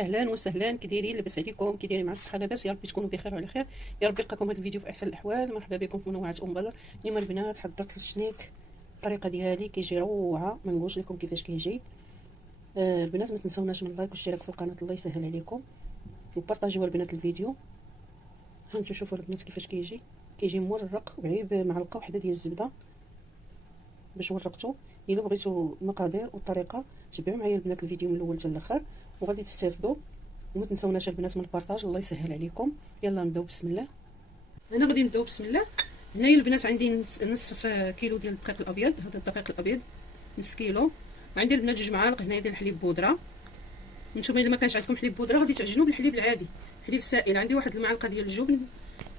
اهلا وسهلا، كي دايرين؟ لاباس عليكم؟ كي دايرين؟ مع الصحه لاباس؟ يا ربي تكونوا بخير وعلى خير. يا ربي يلقاكم هذا الفيديو في احسن الاحوال. مرحبا بكم في منوعات بلر. اليوم البنات حضرت الشنيك الطريقه ديالي كيجي روعه، ما نقولش لكم كيفاش كيجي. البنات ما تنساوناش من اللايك والاشتراك في القناه، الله يسهل عليكم، وبارطاجيو البنات الفيديو. هانتو شوفوا البنات كيفاش كيجي مورق وعيب معلقه واحده ديال الزبده باش ورقتو. الا بغيتو المقادير والطريقه تبعوا معايا البنات الفيديو من الاول حتى الاخر وغادي تستافدوا. وما تنساوناش البنات من البارطاج، الله يسهل عليكم. يلا نبداو بسم الله. هنا غادي نبداو بسم الله. هنايا البنات عندي نصف كيلو ديال الدقيق الابيض، هذا الدقيق الابيض نص كيلو. وعندي البنات 2 معالق هنايا ديال الحليب بودره. نتوما الا ما كانش عندكم حليب بودره غادي تعجنوا بالحليب العادي، حليب السائل. عندي واحد المعلقه ديال الجبن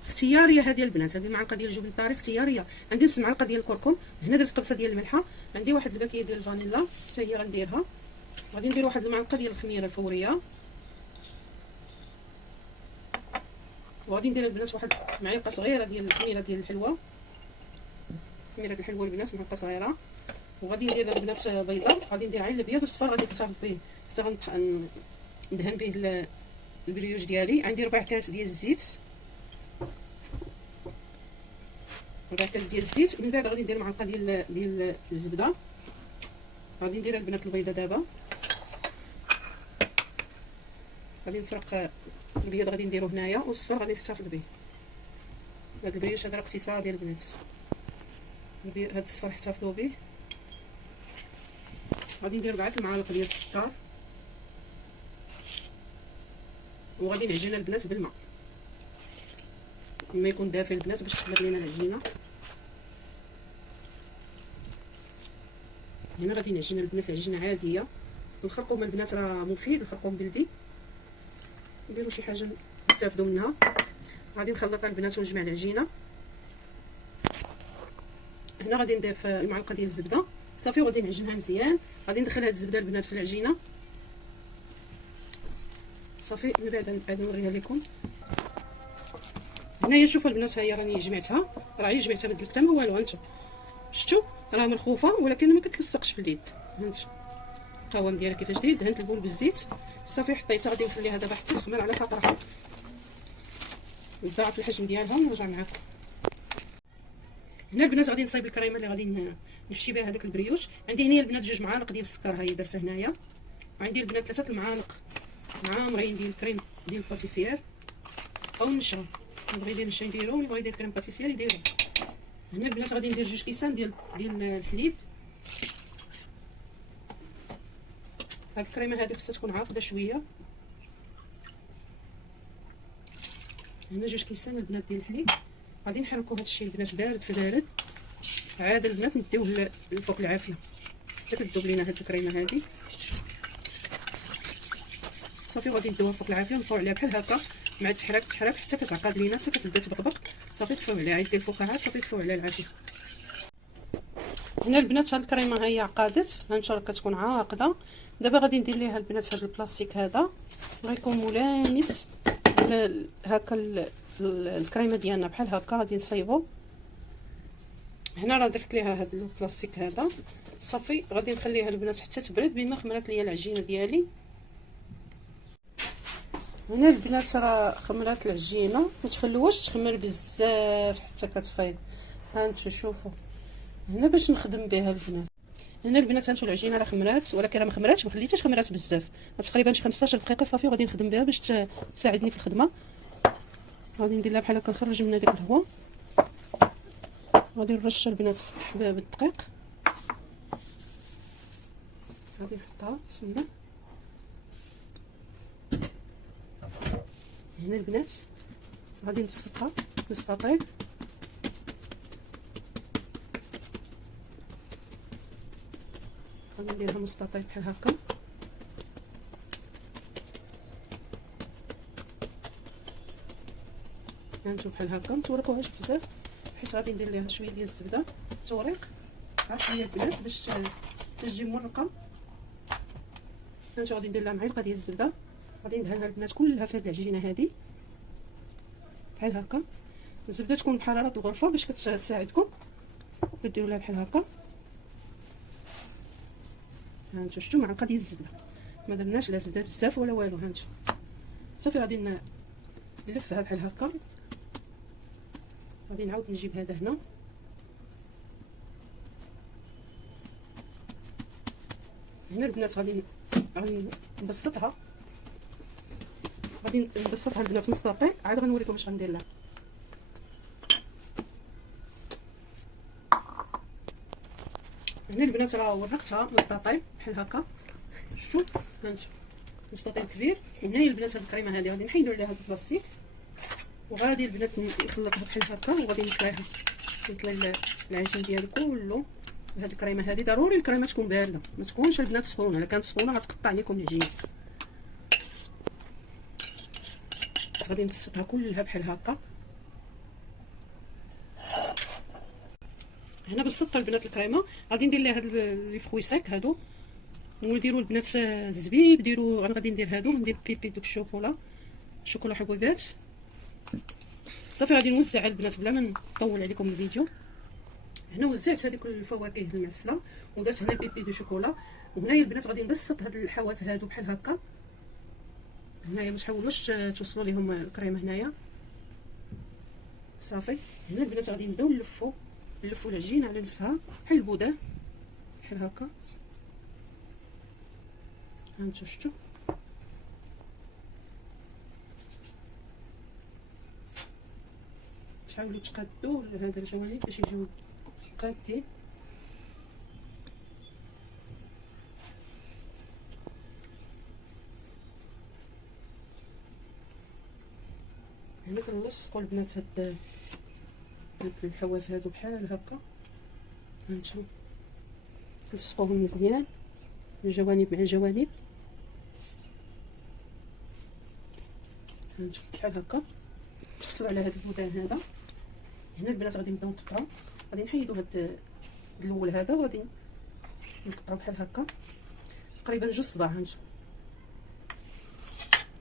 اختياريه، هذه البنات هذه المعلقه ديال الجبن الطاري اختياريه. عندي نص معلقه ديال الكركم، هنا درت قبصه ديال الملحه. عندي واحد الباكيه ديال الفانيلا حتى هي غنديرها. غادي ندير واحد المعلقه ديال الخميره الفوريه، وغادي ندير البنات واحد معلقه صغيره ديال الخميره ديال الحلوه، خميره الحلوه البنات معلقه صغيره. وغادي ندير البنات بيضه، غادي ندير عين الابيض والصفر غادي نحتفظ به حتى ندهن به البريوش ديالي. عندي 4 كاس ديال الزيت، 4 كاس ديال الزيت. من بعد غادي ندير معلقه ديال الزبده. غادي ندير البنات البيضه دابا، غادي نفرق الابيض غادي نديرو هنايا والصفر غادي نحتفظ به. هاد البريوش هذا اقتصادي البنات، هاد الصفر احتفظوا به. غادي ندير 4 المعالق ديال السكر، وغادي نعجن البنات بالماء، الماء يكون دافي البنات باش تخمر لينا العجينه. هنا غادي نعجن البنات العجينه عاديه. الخرقوم البنات راه مفيد، الخرقوم بلدي، نديروا شي حاجه نستافدوا منها. غادي نخلط البنات ونجمع العجينه. هنا غادي نضيف المعلقه ديال الزبده صافي وغادي نعجنها مزيان. غادي ندخل هاد الزبده البنات في العجينه صافي. من بعد نوريها لكم. هنايا شوفوا البنات، ها هي راني جمعتها، راه جمعتها ما دلكتها ما والو. هانتو شفتوا راه مرخوفه ولكن ما كتلصقش في اليد. هانتو القوام ديالها كيفاش داير. دهنت البول بالزيت صافي حطيتها. غادي نخليها دابا حتى تخمر على خاطرها، نضاعف الحجم ديالها ونرجع معاكم. هنا البنات غادي نصايب الكريمه اللي غادي نحشي بها هذاك البريوش. عندي هنا البنات 2 معالق ديال السكر، ها هي درتها هنايا. وعندي البنات 3 المعالق عامرين ديال الكريم ديال الباتيسير او النشره، اللي بغى يدير نشا يديرو، اللي بغى يدير كريم باتيسير يديرو. هنا البنات غادي ندير 2 كيسان ديال الحليب. هاد الكريمه هذه خصها تكون عاقده شويه. هنا 2 كيسان البنات ديال الحليب. غادي نحركوا هذا الشيء البنات بارد في بارد. عاد البنات نديوه لفوق العافيه حتى كتذوب لينا هاد الكريمه هذه صافي. غادي نديوها فوق العافيه ونطفوا عليها بحال هكا مع التحراك حتى كتعقد لينا، حتى كتبدا تبقبق صافي. طفيو عليها، عيد ديال الفقاعات صافي طفيو عليها العافيه. هنا البنات هاد الكريمه ها هي عقدت، هانتوما راه كتكون عاقده. دابا غادي ندير ليها البنات هاد البلاستيك هذا غيكون ملامس هكا الكريمه ديالنا بحال هكا. غادي نصايبو. هنا راه درت ليها هاد البلاستيك هذا صافي. غادي نخليها البنات حتى تبرد بين ما خمرات ليا العجينه ديالي. هنا البنات راه خمرات العجينه، ما تخلوهاش تخمر بزاف حتى كتفيض. ها انتم شوفوا هنا باش نخدم بها البنات. هنا البنات هانتو العجينه راه خمرات، ولكن راه ما خمراتش، ما خليتهاش خمرات بزاف، تقريبا شي 15 دقيقه صافي. وغادي نخدم بها باش تساعدني في الخدمه. غادي ندير لها بحال هكا، نخرج منها ديك الهواء. غادي نرش البنات السطح بالدقيق. غادي نحطها بسم الله. هنا البنات غادي نبسطها نستطيل. غادي نديرها مستطيل بحال هكا. هانتو بحال هكا، متورقوهاش بزاف حيت غادي ندير ليها شويه ديال الزبده توريق. ها هي البنات باش تجي مرقه. هانتو غادي ندير لها معلقه ديال الزبده. غادي ندهنها البنات كلها في هاد العجينه هذه بحال هكا. الزبده تكون بحراره الغرفه باش كتساعدكم. كديروا لها بحال هكا. هانتو شفتوا معلقه ديال الزبده. ما درناش لا زبده بزاف ولا والو. هانتو صافي غادي نلفها بحال هكا. غادي نعاود نجيب هذا هنا، هنا البنات غادي نبسطها. غادي نبسطها البنات مستطيل، عاد غنوريكم اش غندير لها. هنا البنات راه ورقتها مستطيل بحال هكا، شفتوا؟ هانتو مستطيل كبير. وهنايا البنات هاد الكريمه هادي غادي نحيدو عليها هاد البلاستيك، وغادي البنات نخلطها بحال هكا، وغادي نطلي العجين ديالو كله بهاد الكريمه هادي. ضروري الكريمه تكون بارده، ما تكونش البنات سخونه، الا كانت سخونه غتقطع لكم العجين. غادي نبسطها كلها بحال هكا. هنا بسطت البنات الكريمه، غادي ندير لها هاد لي فروي سيك هادو، ونديروا البنات الزبيب. ديروا انا غادي ندير هادو، ندير بيبي دوك شوكولا حبوبات. صافي غادي نوزع البنات بلا ما نطول عليكم الفيديو. هنا وزعت هذيك الفواكه المعسله، ودرت هنا بيبي دو شوكولا. وهنايا البنات غادي نبسط هاد الحواف هادو بحال هكا هنايا، ما تحاولوش توصلوا ليهم الكريمه هنايا. صافي هنا البنات غادي نبداو نلفوا العجينه على نفسها بحال البوده بحال هكا. هانتو شفتوا؟ تحاولوا تقادوا هذا الجوانب باش يجيو قادين. هنا كنلصقوا البنات هاد الحواف هادو بحال هكا. هانتو نلصقوهم مزيان الجوانب مع الجوانب. هانتو بحال هكا تحصلوا على هذا البودان هذا. هنا البنات غادي نبداو نقطعوا، غادي نحيدوا هاد الاول هذا، وغادي نقطعوا بحال هكا تقريبا جوج صباع. هانتو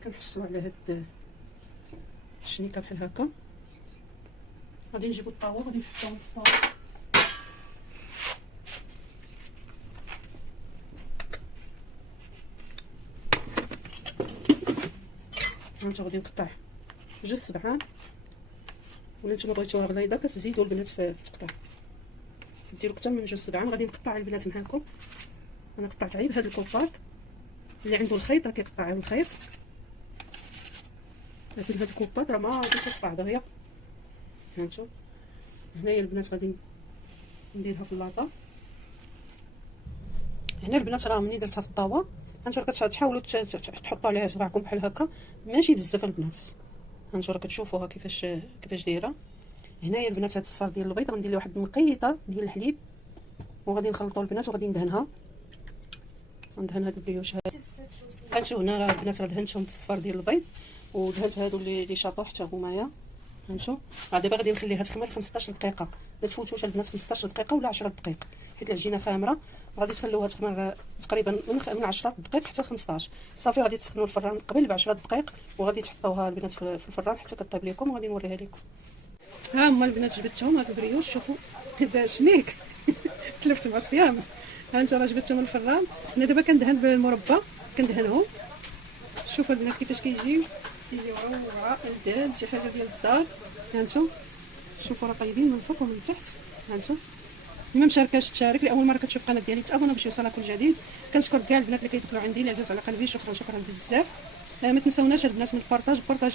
كنحصلوا على هاد الشنيكه بحال هكا. غادي نجيبوا الطاوه، غادي نحطوهم في الطاوه. هانتو غادي نقطع جوج صبعان، ولا نتوما بغيتوها غليظه كتزيدوا البنات في التقطيع، ديروا اكثر من جوج صبعان. غادي نقطع البنات معاكم. انا قطعت غير بهذا الكوباط، اللي عنده الخيط راه كيقطع بالخيط، لكن هذا الكوباط راه ما غادي تقطع دغيا. هانتو هنايا البنات غادي نديرها في اللاطه. هنا البنات راه ملي درتها في الطاوه، هانتو كتحاولوا تحطوا عليها صباعكم بحال هكا، ماشي بزاف البنات. هانتو راه كتشوفوها كيفاش دايره. هنايا البنات هاد الصفار ديال البيض غندير له واحد النقيطه ديال الحليب، وغادي نخلطوا البنات، وغادي ندهن هاد البريوش هادي. هانتو هنا راه البنات راه دهنتهم بالصفار ديال البيض، ودهنت هادو اللي شاطو حتى همايا. هانتو دابا غادي نخليها تخمر 15 دقيقه. ما تفوتوش البنات 15 دقيقه ولا 10 دقائق، حيت العجينه خامره، وغادي تخلوها تخمر تقريبا من 10 دقائق حتى 15. صافي غادي تسخنوا الفران قبل ب 10 دقائق، وغادي تحطوها البنات في الفران حتى كطيب لكم، وغادي نوريها لكم. ها هما البنات جبدتهم هاد البريوش، شوفوا هذا شنيك تلفت مع الصيام. ها انت راه جبدتهم من الفران. انا دابا كندهن بالمربى، كندهنهم. شوفوا البنات كيفاش كيجيو روعه لذاذ، شي حاجه ديال الدار. هانتو شوفوا راه طايبين من الفوق ومن التحت. هانتو اللي ما مشاركاش تشارك، لاول مره كتشوف القناه ديالي تابونا باش يوصلها كل جديد. كنشكر كاع البنات اللي كيدخلوا عندي العزاز على قلبي، شكرا بزاف. ما تنساوناش البنات من البارطاج